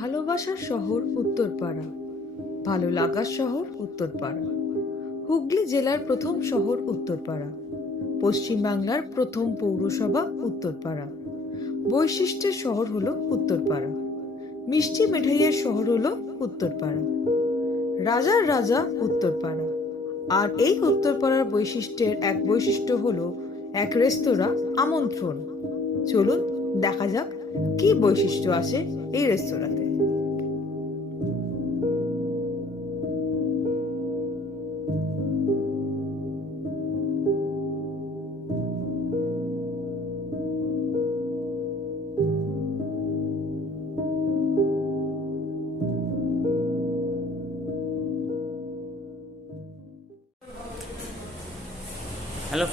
ভালোবাসার শহর উত্তরপাড়া। ভালো লাগার শহর উত্তরপাড়া। হুগলি জেলার প্রথম শহর উত্তরপাড়া। পশ্চিমবাংলার প্রথম পৌরসভা উত্তরপাড়া। বৈশিষ্ট্যের শহর হলো উত্তরপাড়া। মিষ্টি মিঠাইয়ের শহর হলো উত্তরপাড়া। রাজার রাজা উত্তরপাড়া। আর এই উত্তরপাড়ার বৈশিষ্ট্যের এক বৈশিষ্ট্য হলো এক রেস্তোরাঁ আমন্ত্রণ। চলুন দেখা যাক কি বৈশিষ্ট্য আছে এই রেস্তোরাঁতে।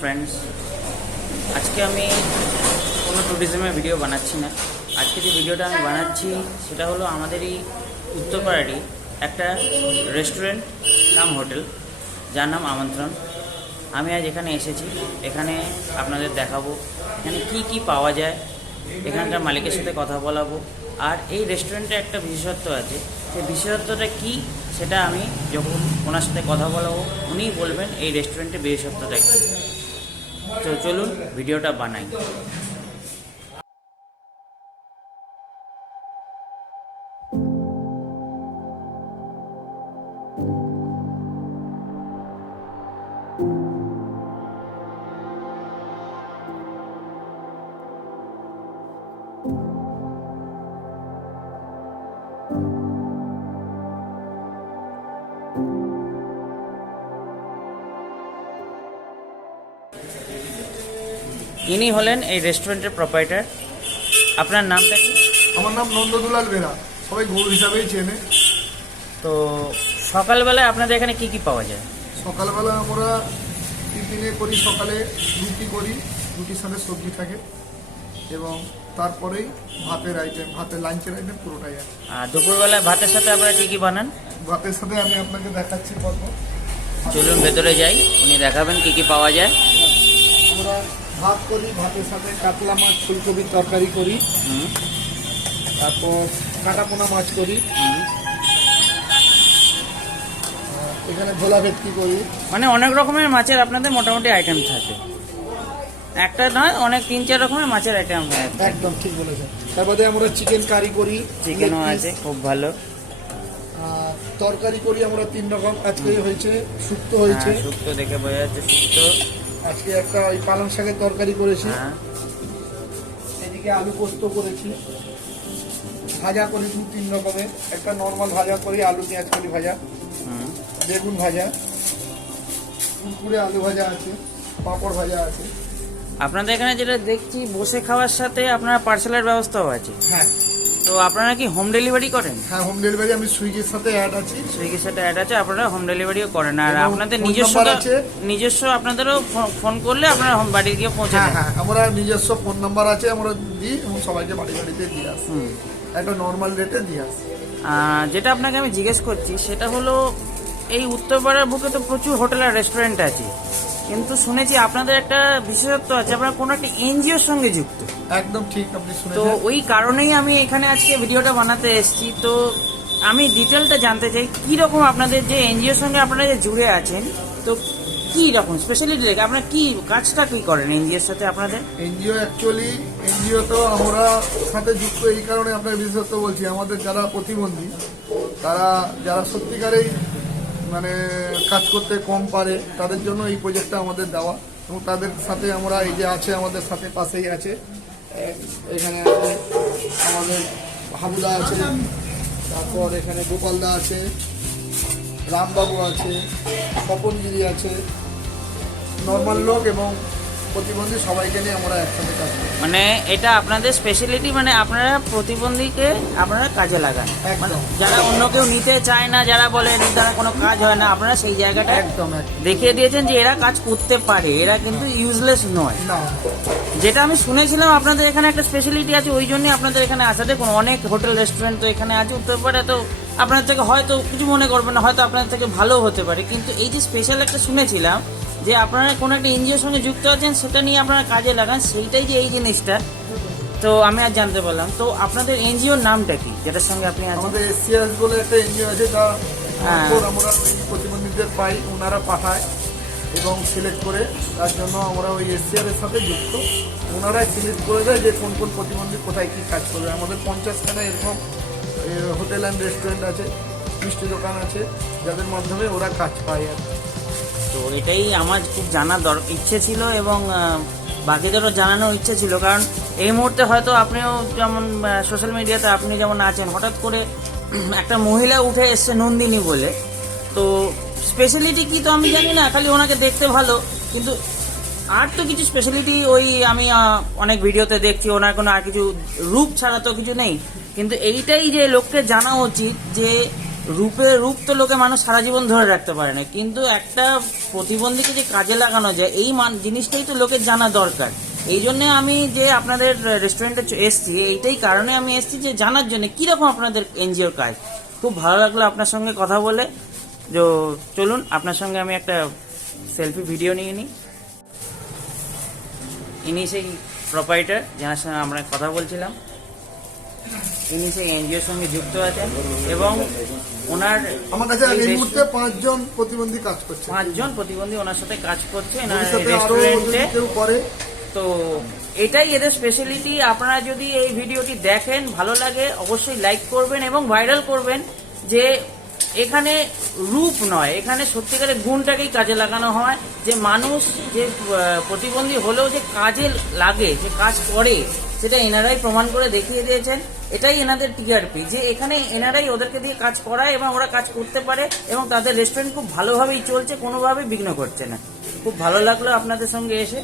ফ্রেন্ডস আজকে আমি কোনো ট্যুরিজমের ভিডিও বানাচ্ছি না। আজকে যে ভিডিওটা আমি বানাচ্ছি, সেটা হলো আমাদের এই উত্তরপাড়ারই একটা রেস্টুরেন্ট নাম হোটেল, যার নাম আমন্ত্রণ। আমি আজ এখানে এসেছি। এখানে আপনাদের দেখাবো এখানে কি কি পাওয়া যায়, এখানকার মালিকের সাথে কথা বলাবো। আর এই রেস্টুরেন্টে একটা বিশেষত্ব আছে, সেই বিশেষত্বটা কি সেটা আমি যখন ওনার সাথে কথা বলাবো, উনিই বলবেন এই রেস্টুরেন্টের বিশেষত্বটা কী। তো চলুন ভিডিওটা বানাই। ইনি হলেন এই রেস্টুরেন্টের প্রোপাইটার। আপনার নামটা কি? আমার নাম নন্দদুলাল বেরা। সবাই গৌর হিসাবেই চেনে। তো সকালবেলায় আপনাদের এখানে কি কি পাওয়া যায়? সকালবেলা আমরা টিফিনে করি সকালে রুটি করি রুটির সাথে সবজি থাকে এবং তারপরেই ভাতের আইটেম ভাতের লাঞ্চের আইটেম পুরোটাই আছে। আর দুপুরবেলায় ভাতের সাথে আপনারা কি কি বানান? ভাতের সাথে আমি আপনাকে দেখাচ্ছি পর্ব চলুন ভেতরে যাই উনি দেখাবেন কি কি পাওয়া যায়। ভাত করি ভাতের সাথে কাতলা মাছ ফুলকপির তরকারি করি। তারপর কাটাপোনা মাছ করি। এখানে ভোলা ভেটকি করি। মানে অনেক রকমের মাছের আপনাদের মোটামুটি আইটেম থাকে। একটা নয় অনেক তিন চার রকমের মাছের আইটেম একদম ঠিক বলেছেন। তারপরে আমরা চিকেন কারি করি চিকেনও আছে খুব ভালো। তরকারি করি আমরা তিন রকম। আজকে হয়েছে শুক্তো হয়েছে। হ্যাঁ, শুক্তো দেখে বোঝা যাচ্ছে শুক্তো। আজকে একটা ওই পালং শাকের তরকারি করেছি। হ্যাঁ। এদিকে আলু পোস্ত করেছি। ভাজা করেছি তিন রকমের। একটা নর্মাল ভাজা করি আলু পেঁয়াজ করি ভাজা বেগুন ভাজা কুরকুরে আলু ভাজা আছে পাঁপড় ভাজা আছে। আপনাদের এখানে যেটা দেখছি বসে খাওয়ার সাথে আপনার পার্সেলের ব্যবস্থাও আছে। হ্যাঁ। তো আপনারা কি হোম ডেলিভারি করেন? হ্যাঁ হোম ডেলিভারি আমি সুইগির সাথে অ্যাড আছি। সুইগির সাথে অ্যাড আছে আপনারা হোম ডেলিভারিও করেন। আর আপনাদের নিজস্ব আছে। নিজস্ব আপনাদেরও ফোন করলে আপনারা হোম বাড়ি গিয়ে পৌঁছে হ্যাঁ হ্যাঁ আমরা নিজস্ব ফোন নাম্বার আছে আমরা দিই এবং সবাইকে বাড়ি বাড়িতে দিয়ে আসি। একটা নর্মাল রেটে দিয়ে আসি। যেটা আপনাকে আমি জিজ্ঞেস করছি সেটা হলো এই উত্তরপাড়ার বুকে তো প্রচুর হোটেল আর রেস্টুরেন্ট আছে। কিন্তু শুনেছি আপনাদের একটা বিশেষত্ব আছে আপনারা কোনো একটা এনজিওর সঙ্গে যুক্ত। একদম ঠিক আপনি তো ওই কারণেই আমি এখানে আজকে ভিডিওটা বানাতে এসেছি। তো আমি ডিটেলটা জানতে চাই কি রকম আপনাদের যে এনজিওর সঙ্গে আপনারা যে জুড়ে আছেন তো কি রকম স্পেশালিটি রেখে আপনারা কি কাজটা কি করেন এনজিওর সাথে আপনাদের? এনজিও অ্যাকচুয়ালি এনজিও তো আমরা সাথে যুক্ত এই কারণে আপনাকে বিশেষত্ব বলছি আমাদের যারা প্রতিবন্ধী তারা যারা সত্যিকারেই মানে কাজ করতে কম পারে তাদের জন্য এই প্রজেক্টটা আমাদের দেওয়া এবং তাদের সাথে আমরা এই যে আছে আমাদের সাথে পাশেই আছে। এখানে আছে আমাদের হাবুদা আছে, তারপর এখানে গোপালদা আছে, রামবাবু আছে স্বপনগিরি আছে। নর্মাল লোক এবং প্রতিবন্ধী সবাইকে নিয়ে আমরা একসাথে কাজ করি। মানে এটা আপনাদের স্পেশালিটি মানে আপনারা প্রতিবন্ধীকে আপনারা কাজে লাগান। মানে যারা অন্য কেউ নিতে চায় না যারা বলে এদের দ্বারা কোনো কাজ হয় না আপনারা সেই জায়গাটা একদম একদম। দেখিয়ে দিয়েছেন যে এরা কাজ করতে পারে এরা কিন্তু ইউজলেস নয়। যেটা আমি শুনেছিলাম আপনাদের এখানে একটা স্পেশালিটি আছে ওই জন্যই আপনাদের এখানে আসা দেখুন অনেক হোটেল রেস্টুরেন্ট তো এখানে আছে উত্তরপাড়া তো আপনার থেকে হয়তো কিছু মনে করবেন না হয়তো আপনার থেকে ভালো হতে পারে কিন্তু এই যে স্পেশাল একটা শুনেছিলাম যে আপনারা কোনো একটা এনজিওর সঙ্গে যুক্ত আছেন সেটা নিয়ে আপনারা কাজে লাগান সেইটাই যে এই জিনিসটা। তো আমি আর জানতে পারলাম। তো আপনাদের এনজিওর নামটা কি? যেটার সঙ্গে আপনি আমাদের এসিআস বলে একটা এনজিও আছে যা হ্যাঁ। আমরা প্রতিবন্ধীদের পাই ওনারা পাঠায় এবং সিলেক্ট করে। তার জন্য আমরা ওই এসিআর এর সাথে যুক্ত। ওনারাই সিলেক্ট করে দেয় যে কোন কোন প্রতিবন্ধী কোথায় কী কাজ করবে। আমাদের পঞ্চাশখানা এরকম হোটেল অ্যান্ড রেস্টুরেন্ট আছে মিষ্টি দোকান আছে যাদের মাধ্যমে ওরা কাজ পায় আর কি। তো এটাই আমার খুব জানার দর, ইচ্ছে ছিল এবং বাকিদেরও জানানোর ইচ্ছে ছিল। কারণ এই মুহূর্তে হয়তো আপনিও যেমন সোশ্যাল মিডিয়াতে আপনি যেমন আছেন, হঠাৎ করে একটা মহিলা উঠে এসছে নন্দিনী বলে। তো স্পেশালিটি কি তো আমি জানি না, খালি ওনাকে দেখতে ভালো। কিন্তু আর তো কিছু স্পেশালিটি ওই আমি অনেক ভিডিওতে দেখছি, ওনার কোনো আর কিছু রূপ ছাড়া তো কিছু নেই। কিন্তু এইটাই যে লোককে জানা উচিত যে রূপে, রূপ তো লোকে মানুষ সারা জীবন ধরে রাখতে পারে না। কিন্তু একটা প্রতিবন্ধীকে যে কাজে লাগানো যায়, এই মান, জিনিসটাই তো লোকের জানা দরকার। এই জন্য আমি যে আপনাদের রেস্টুরেন্টে এসছি, এইটাই কারণে আমি এসছি যে জানার জন্য কীরকম আপনাদের এনজিওর কাজ। খুব ভালো লাগল আপনার সঙ্গে কথা বলে। তো চলুন, আপনার সঙ্গে আমি একটা সেলফি ভিডিও নিয়ে নিই। ইনি সেই প্রোপাইটার যার সঙ্গে আমরা কথা বলছিলাম। ইনি সেই এনজিওর সঙ্গে যুক্ত আছেন এবং ওনার আমার কাছে এই মুহূর্তে পাঁচজন প্রতিবন্ধী কাজ করছে। পাঁচজন প্রতিবন্ধী ওনার সাথে কাজ করছে এনার রেস্টুরেন্টে কেউ করে। তো এটাই এদের স্পেশালিটি আপনারা যদি এই ভিডিওটি দেখেন ভালো লাগে অবশ্যই লাইক করবেন এবং ভাইরাল করবেন যে এখানে রূপ নয়, এখানে সত্যিকারের গুণটাকেই কাজে লাগানো হয়, যে মানুষ যে প্রতিবন্ধী হলেও যে কাজে লাগে, যে কাজ করে, সেটা এনারাই প্রমাণ করে দেখিয়ে দিয়েছেন। এটাই এনাদের টিআরপি যে এখানে এনারাই ওদেরকে দিয়ে কাজ করায় এবং ওরা কাজ করতে পারে এবং তাদের রেস্টুরেন্ট খুব ভালোভাবেই চলছে, কোনোভাবেই বিঘ্ন করছে না। খুব ভালো লাগল আপনাদের সঙ্গে এসে।